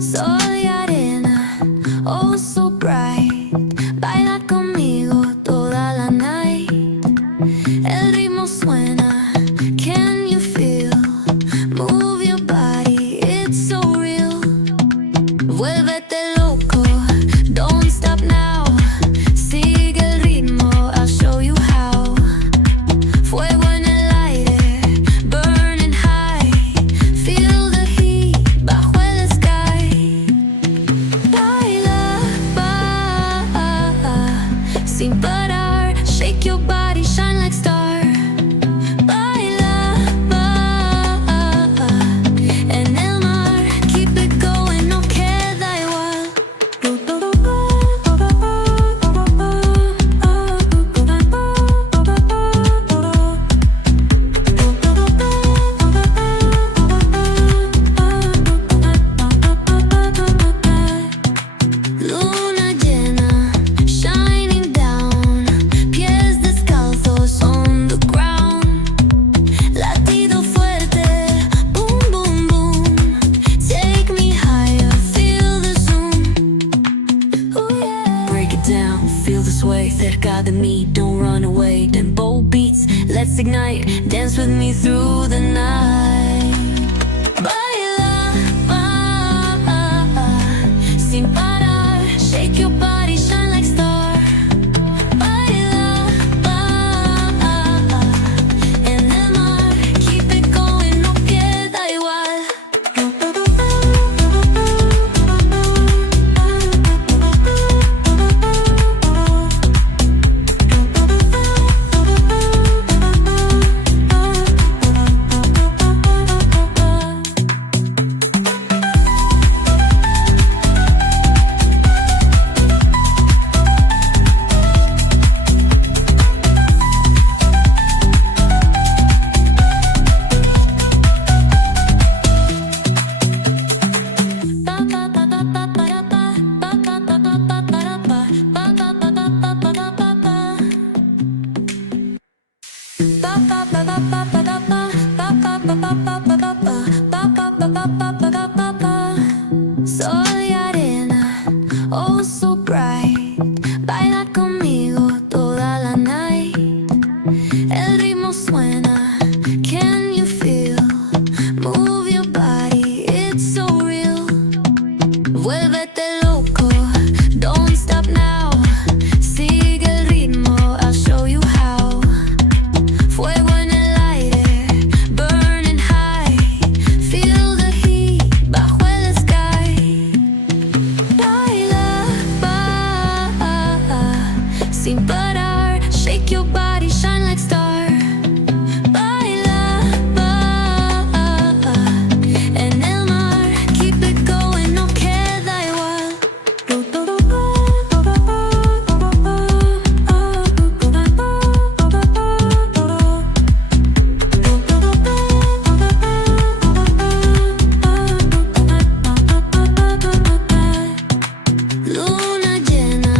Soy arena, oh so bright. Baila conmigo toda la night. El ritmo suena, can you feel? Move your body, it's so real. Vuélvete loco, don't stop now. Sigue el ritmo, I'll show you how. Fuego en el aire, burning high. Feel the heat bajo el sky. Baila, sin parar. Shake your body, shine like star. Baila, en el mar. Keep it going, no queda igual. Luna llena, shining down. Pies descalzos on the ground. Latido fuerte, boom, boom, boom. Take me higher, feel the zoom. Ooh, yeah. Break it down, feel the sway. Cerca de mí, don't run away. Tempo beats, let's ignite. Dance with me through the night. Baila, sin parar. Shake your body, shine like star. Baila, en el mar. Keep it going, no queda igual. Soy arena, oh so bright. Baila conmigo toda la night. El ritmo suena, can you feel? Move your body, it's so real. Vuélvete loco, don't stop now. Sigue el ritmo, I'll show you how. Fuego en el aire, burning high. Feel the heat bajo el sky. Baila, sin parar. Shake your body, shine like star. Baila, en el mar. Keep it going, no queda igual. Luna llena,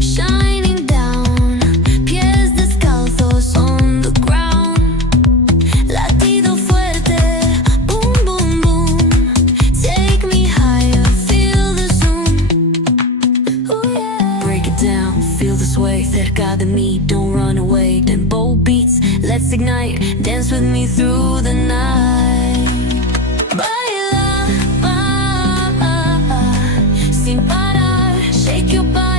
shining down. Pies descalzos on the ground. Latido fuerte, boom, boom, boom. Take me higher, feel the zoom. Ooh, yeah. Break it down, feel the sway. Cerca de mí, don't run away. Tempo beats, let's ignite. Dance with me through the night. Baila, sin parar. Shake your body.